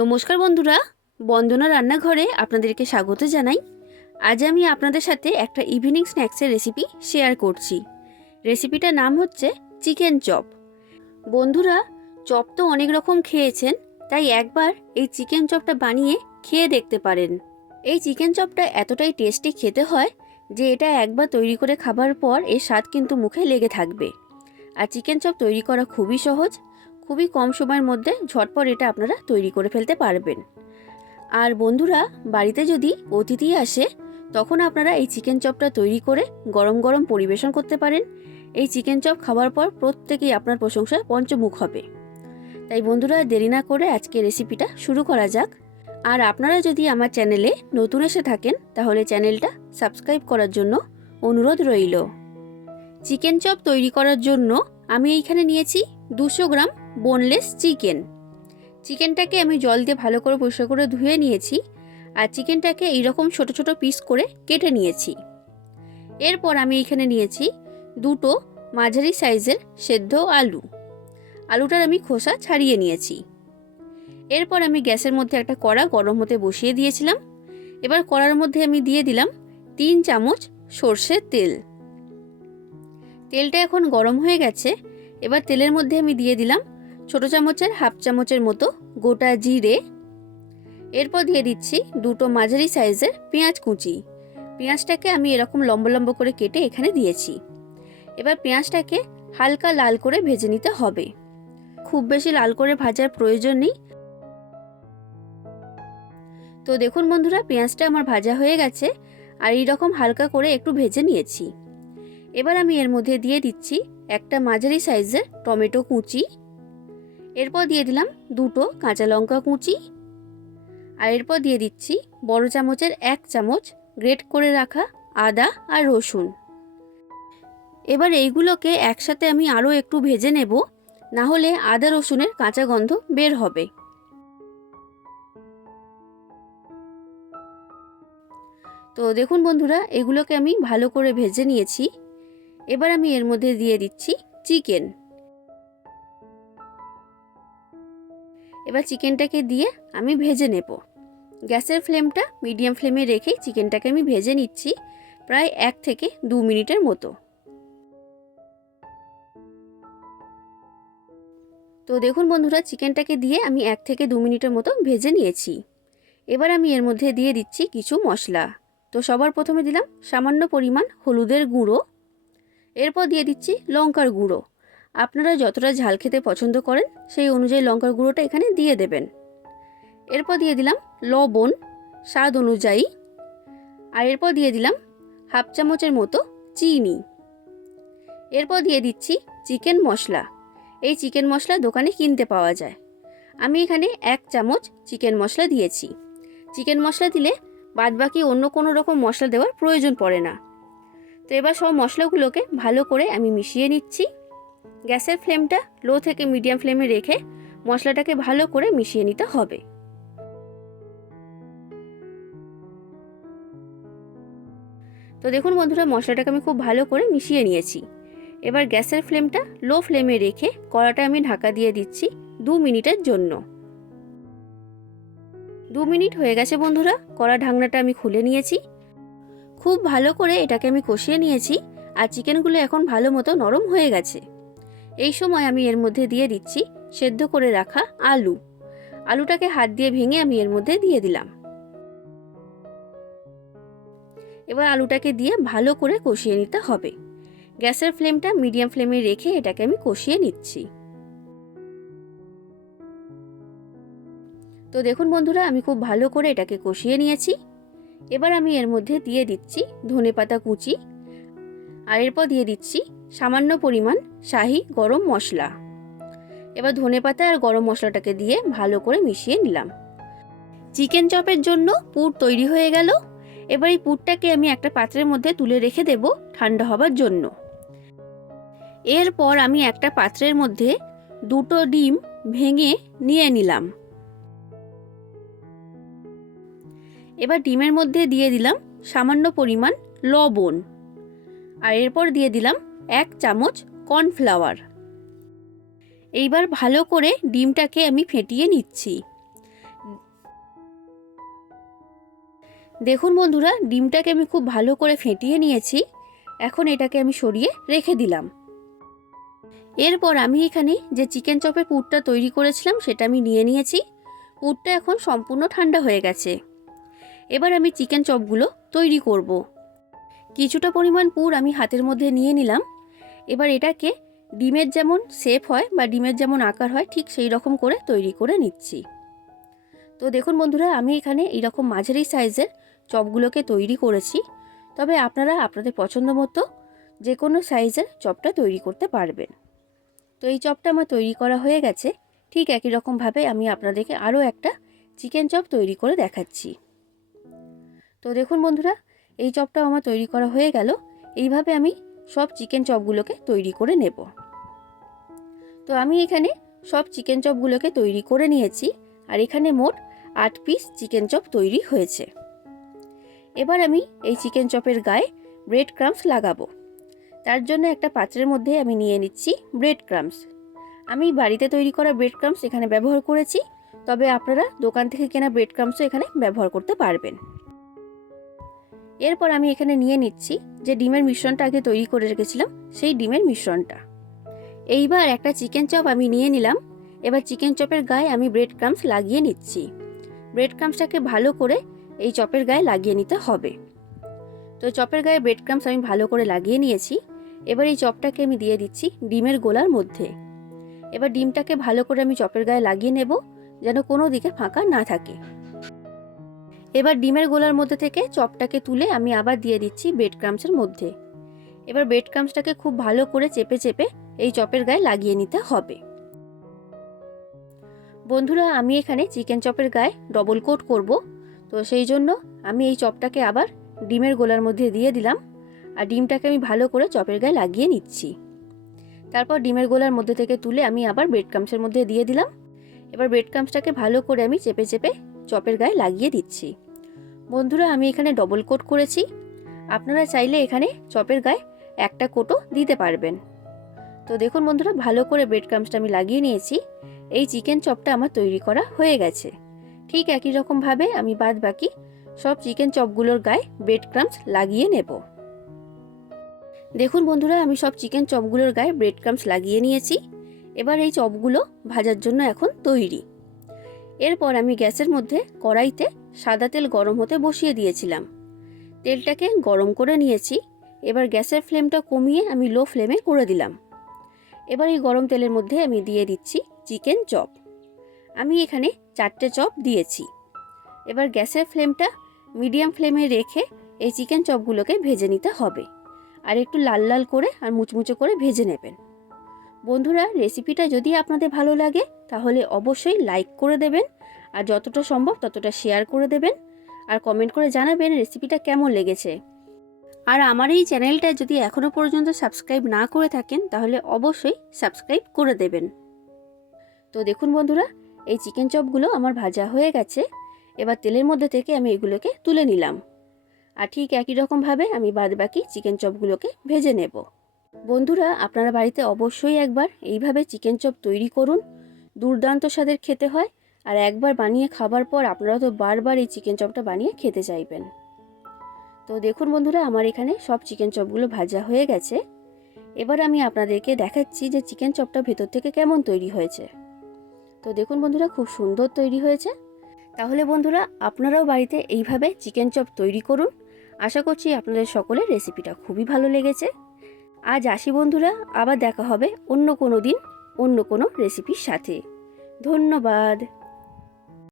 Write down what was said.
নমস্কার বন্ধুরা, বন্দনা রান্নাঘরে আপনাদেরকে স্বাগত জানাই। আজ আমি আপনাদের সাথে একটা ইভিনিং স্ন্যাক্সের রেসিপি শেয়ার করছি। রেসিপিটার নাম হচ্ছে চিকেন চপ বন্ধুরা চপ তো অনেক রকম খেয়েছেন, তাই একবার এই চিকেন চপটা বানিয়ে খেয়ে দেখতে পারেন। এই চিকেন চপটা এতটাই টেস্টি খেতে হয় যে এটা একবার তৈরি করে খাবার পর এর স্বাদ কিন্তু মুখে লেগে থাকবে। আর চিকেন চপ তৈরি করা খুবই সহজ খুবই কম সময়ের মধ্যে ঝটপট এটা আপনারা তৈরি করে ফেলতে পারবেন। আর বন্ধুরা, বাড়িতে যদি অতিথি আসে, তখন আপনারা এই চিকেন চপটা তৈরি করে গরম গরম পরিবেশন করতে পারেন। এই চিকেন চপ খাওয়ার পর প্রত্যেকেই আপনার প্রশংসায় পঞ্চমুখ হবে। তাই বন্ধুরা, দেরি না করে আজকে রেসিপিটা শুরু করা যাক। আর আপনারা যদি আমার চ্যানেলে নতুন এসে থাকেন, তাহলে চ্যানেলটা সাবস্ক্রাইব করার জন্য অনুরোধ রইল। চিকেন চপ তৈরি করার জন্য আমি এইখানে নিয়েছি দুশো গ্রাম বোনলেস চিকেন চিকেনটাকে আমি জল দিয়ে ভালো করে পরিষ্কার করে ধুয়ে নিয়েছি আর চিকেনটাকে এইরকম ছোট ছোট পিস করে কেটে নিয়েছি। এরপর আমি এখানে নিয়েছি দুটো মাঝারি সাইজের সেদ্ধ আলু। আলুটার আমি খোসা ছাড়িয়ে নিয়েছি। এরপর আমি গ্যাসের মধ্যে একটা কড়া গরম হতে বসিয়ে দিয়েছিলাম। এবার কড়ার মধ্যে আমি দিয়ে দিলাম তিন চামচ সর্ষের তেল। তেলটা এখন গরম হয়ে গেছে। এবার তেলের মধ্যে আমি দিয়ে দিলাম ছোট চামচের হাফ চামচের মতো গোটা জিরে। এরপর দিয়ে দিচ্ছি দুটো মাঝারি সাইজের পেঁয়াজ কুচি। পেঁয়াজটাকে আমি এরকম লম্বা লম্বা করে কেটে এখানে দিয়েছি। এবার পেঁয়াজটাকে হালকা লাল করে ভেজে নিতে হবে। খুব বেশি লাল করে ভাজার প্রয়োজন নেই। তো দেখুন বন্ধুরা, পেঁয়াজটা আমার ভাজা হয়ে গেছে আর এইরকম হালকা করে একটু ভেজে নিয়েছি। এবার আমি এর মধ্যে দিয়ে দিচ্ছি একটা মাঝারি সাইজের টমেটো কুচি। এরপর দিয়ে দিলাম দুটো কাঁচা লঙ্কা কুচি। আর এরপর দিয়ে দিচ্ছি বড় চামচের এক চামচ গ্রেট করে রাখা আদা আর রসুন। এবার এইগুলোকে একসাথে আমি আরও একটু ভেজে নেব, না হলে আদা রসুনের কাঁচা গন্ধ বের হবে। তো দেখুন বন্ধুরা, এগুলোকে আমি ভালো করে ভেজে নিয়েছি। এবার আমি এর মধ্যে দিয়ে দিচ্ছি চিকেন। এবার চিকেনটাকে দিয়ে আমি ভেজে নেব। গ্যাসের ফ্লেমটা মিডিয়াম ফ্লেমে রেখে চিকেনটাকে আমি ভেজে নিচ্ছি প্রায় এক থেকে দু মিনিটের মতো। তো দেখুন বন্ধুরা, চিকেনটাকে দিয়ে আমি এক থেকে দু মিনিটের মতো ভেজে নিয়েছি। এবার আমি এর মধ্যে দিয়ে দিচ্ছি কিছু মশলা। তো সবার প্রথমে দিলাম সামান্য পরিমাণ হলুদের গুঁড়ো। এরপর দিয়ে দিচ্ছি লঙ্কার গুঁড়ো। আপনারা যতটা ঝাল খেতে পছন্দ করেন, সেই অনুযায়ী লঙ্কার গুঁড়োটা এখানে দিয়ে দেবেন। এরপর দিয়ে দিলাম লবণ, স্বাদ অনুযায়ী। আর এরপর দিয়ে দিলাম হাফ চামচের মতো চিনি। এরপর দিয়ে দিচ্ছি চিকেন মশলা। এই চিকেন মশলা দোকানে কিনতে পাওয়া যায়। আমি এখানে এক চামচ চিকেন মশলা দিয়েছি। চিকেন মশলা দিলে বাদবাকি অন্য কোনো রকম মশলা দেওয়ার প্রয়োজন পড়ে না। তো এবার সব মশলাগুলোকে ভালো করে আমি মিশিয়ে নিচ্ছি। গ্যাসের ফ্লেমটা লো থেকে মিডিয়াম ফ্লেমে রেখে মশলাটাকে ভালো করে মিশিয়ে নিতে হবে। তো দেখুন বন্ধুরা, মশলাটাকে আমি খুব ভালো করে মিশিয়ে নিয়েছি। এবার গ্যাসের ফ্লেমটা লো ফ্লেমে রেখে কড়াটা আমি ঢাকা দিয়ে দিচ্ছি দু মিনিটের জন্য। দু মিনিট হয়ে গেছে বন্ধুরা, কড়া ঢাকনাটা আমি খুলে নিয়েছি। খুব ভালো করে এটাকে আমি কষিয়ে নিয়েছি আর চিকেনগুলো এখন ভালো মতো নরম হয়ে গেছে। এই সময় আমি এর মধ্যে দিয়ে দিচ্ছি সেদ্ধ করে রাখা আলু। আলুটাকে হাত দিয়ে ভেঙে আমি এর মধ্যে দিয়ে দিলাম। এবার আলুটাকে দিয়ে ভালো করে কষিয়ে নিতে হবে। গ্যাসের ফ্লেমটা মিডিয়াম ফ্লেমে রেখে এটাকে আমি কষিয়ে নিচ্ছি। তো দেখুন বন্ধুরা, আমি খুব ভালো করে এটাকে কষিয়ে নিয়েছি। এবার আমি এর মধ্যে দিয়ে দিচ্ছি ধনে পাতা কুচি আর এরপর দিয়ে দিচ্ছি সামান্য পরিমাণ শাহি গরম মশলা। এবার ধনে পাতা আর গরম মশলাটাকে দিয়ে ভালো করে মিশিয়ে নিলাম। চিকেন চপের জন্য পুর তৈরি হয়ে গেল। এবার এই পুরটাকে আমি একটা পাত্রের মধ্যে তুলে রেখে দেব ঠান্ডা হবার জন্য। এরপর আমি একটা পাত্রের মধ্যে দুটো ডিম ভেঙে নিয়ে নিলাম। এবার ডিমের মধ্যে দিয়ে দিলাম সামান্য পরিমাণ লবণ। আর এরপর দিয়ে দিলাম এক চামচ কর্নফ্লাওয়ার। এইবার ভালো করে ডিমটাকে আমি ফেটিয়ে নিচ্ছি। দেখুন বন্ধুরা, ডিমটাকে আমি খুব ভালো করে ফেটিয়ে নিয়েছি। এখন এটাকে আমি সরিয়ে রেখে দিলাম। এরপর আমি এখানে যে চিকেন চপের পুরটা তৈরি করেছিলাম, সেটা আমি নিয়ে নিয়েছি। পুরটা এখন সম্পূর্ণ ঠান্ডা হয়ে গেছে। এবার আমি চিকেন চপগুলো তৈরি করব। কিছুটা পরিমাণ পুর আমি হাতের মধ্যে নিয়ে নিলাম। এবার এটাকে ডিমের যেমন শেপ হয় বা ডিমের যেমন আকার হয়, ঠিক সেই রকম করে তৈরি করে নিচ্ছি। তো দেখুন বন্ধুরা, আমি এখানে এইরকম মাঝারি সাইজের চপগুলোকে তৈরি করেছি। তবে আপনারা আপনাদের পছন্দ মতো যে কোনো সাইজের চপটা তৈরি করতে পারবেন। তো এই চপটা আমার তৈরি করা হয়ে গেছে। ঠিক একই রকমভাবে আমি আপনাদেরকে আরও একটা চিকেন চপ তৈরি করে দেখাচ্ছি। তো দেখুন বন্ধুরা এই চপটাও আমার তৈরি করা হয়ে গেল। এইভাবে আমি সব চিকেন চপগুলোকে তৈরি করে নেব। তো আমি এখানে সব চিকেন চপগুলোকে তৈরি করে নিয়েছি আর এখানে মোট আট পিস চিকেন চপ তৈরি হয়েছে। এবার আমি এই চিকেন চপের গায়ে ব্রেড ক্রামস লাগাবো। তার জন্য একটা পাত্রের মধ্যে আমি নিয়ে নিচ্ছি ব্রেড ক্রামস আমি বাড়িতে তৈরি করা ব্রেড ক্রামস এখানে ব্যবহার করেছি, তবে আপনারা দোকান থেকে কেনা ব্রেড ক্রামসও এখানে ব্যবহার করতে পারবেন। এরপর আমি এখানে নিয়ে নিচ্ছি যে ডিমের মিশ্রণটা আগে তৈরি করে রেখেছিলাম, সেই ডিমের মিশ্রণটা। এইবার একটা চিকেন চপ আমি নিয়ে নিলাম। এবার চিকেন চপের গায়ে আমি ব্রেড ক্রামস লাগিয়ে নিচ্ছি। ব্রেড ক্রামসটাকে ভালো করে এই চপের গায়ে লাগিয়ে নিতে হবে। তো চপের গায়ে ব্রেড ক্রামস আমি ভালো করে লাগিয়ে নিয়েছি। এবার এই চপটাকে আমি দিয়ে দিচ্ছি ডিমের গোলার মধ্যে। এবার ডিমটাকে ভালো করে আমি চপের গায়ে লাগিয়ে নেব, যেন কোনো দিকে ফাঁকা না থাকে। এবার ডিমের গোলার মধ্যে থেকে চপটাকে তুলে আমি আবার দিয়ে দিচ্ছি ব্রেড ক্রামসের মধ্যে। এবার ব্রেড ক্রামসটাকে খুব ভালো করে চেপে চেপে এই চপের গায়ে লাগিয়ে নিতে হবে। বন্ধুরা, আমি এখানে চিকেন চপের গায়ে ডবল কোট করব। তো সেই জন্য আমি এই চপটাকে আবার ডিমের গোলার মধ্যে দিয়ে দিলাম আর ডিমটাকে আমি ভালো করে চপের গায়ে লাগিয়ে নিচ্ছি। তারপর ডিমের গোলার মধ্যে থেকে তুলে আমি আবার ব্রেড ক্রামসের মধ্যে দিয়ে দিলাম। এবার ব্রেড ক্রামসটাকে ভালো করে আমি চেপে চেপে চপের গায়ে লাগিয়ে দিচ্ছি। বন্ধুরা, আমি এখানে ডবল কোট করেছি। আপনারা চাইলে এখানে চপের গায়ে একটা কোটও দিতে পারবেন। তো দেখুন বন্ধুরা, ভালো করে ব্রেড ক্রামসটা আমি লাগিয়ে নিয়েছি। এই চিকেন চপটা আমার তৈরি করা হয়ে গেছে। ঠিক একই রকমভাবে আমি বাদ বাকি সব চিকেন চপগুলোর গায়ে ব্রেড ক্রামস লাগিয়ে নেব। দেখুন বন্ধুরা, আমি সব চিকেন চপগুলোর গায়ে ব্রেড ক্রামস লাগিয়ে নিয়েছি। এবার এই চপগুলো ভাজার জন্য এখন তৈরি। এরপর আমি গ্যাসের মধ্যে কড়াইতে সাদা তেল গরম হতে বসিয়ে দিয়েছিলাম। তেলটাকে গরম করে নিয়েছি, এবার গ্যাসের ফ্লেমটা কমিয়ে আমি লো ফ্লেমে করে দিলাম। এবার এই গরম তেলের মধ্যে আমি দিয়ে দিচ্ছি চিকেন চপ। আমি এখানে চারটে চপ দিয়েছি। এবার গ্যাসের ফ্লেমটা মিডিয়াম ফ্লেমে রেখে এই চিকেন চপগুলোকে ভেজে নিতে হবে। আর একটু লাল লাল করে আর মুচমুচো করে ভেজে নেবেন। বন্ধুরা, রেসিপিটা যদি আপনাদের ভালো লাগে, তাহলে অবশ্যই লাইক করে দেবেন। আর যতটা সম্ভব ততটা শেয়ার করে দেবেন আর কমেন্ট করে জানাবেন রেসিপিটা কেমন লেগেছে। আর আমার এই চ্যানেলটা যদি এখনও পর্যন্ত সাবস্ক্রাইব না করে থাকেন, তাহলে অবশ্যই সাবস্ক্রাইব করে দেবেন। তো দেখুন বন্ধুরা, এই চিকেন চপগুলো আমার ভাজা হয়ে গেছে। এবার তেলের মধ্যে থেকে আমি এগুলোকে তুলে নিলাম। আর ঠিক একই রকমভাবে আমি বাদবাকি চিকেন চপগুলোকে ভেজে নেব। বন্ধুরা, আপনারা বাড়িতে অবশ্যই একবার এইভাবে চিকেন চপ তৈরি করুন। দুর্দান্ত স্বাদের খেতে হয়। আর একবার বানিয়ে খাবার পর আপনারা তো বারবার এই চিকেন চপটা বানিয়ে খেতে চাইবেন। তো দেখুন বন্ধুরা, আমার এখানে সব চিকেন চপগুলো ভাজা হয়ে গেছে। এবার আমি আপনাদেরকে দেখাচ্ছি যে চিকেন চপটা ভেতর থেকে কেমন তৈরি হয়েছে। তো দেখুন বন্ধুরা, খুব সুন্দর তৈরি হয়েছে। তাহলে বন্ধুরা, আপনারাও বাড়িতে এইভাবে চিকেন চপ তৈরি করুন। আশা করছি আপনাদের সকলের রেসিপিটা খুবই ভালো লেগেছে। আজ আসি বন্ধুরা, আবার দেখা হবে অন্য কোনো দিন, অন্য কোনো রেসিপির সাথে। ধন্যবাদ।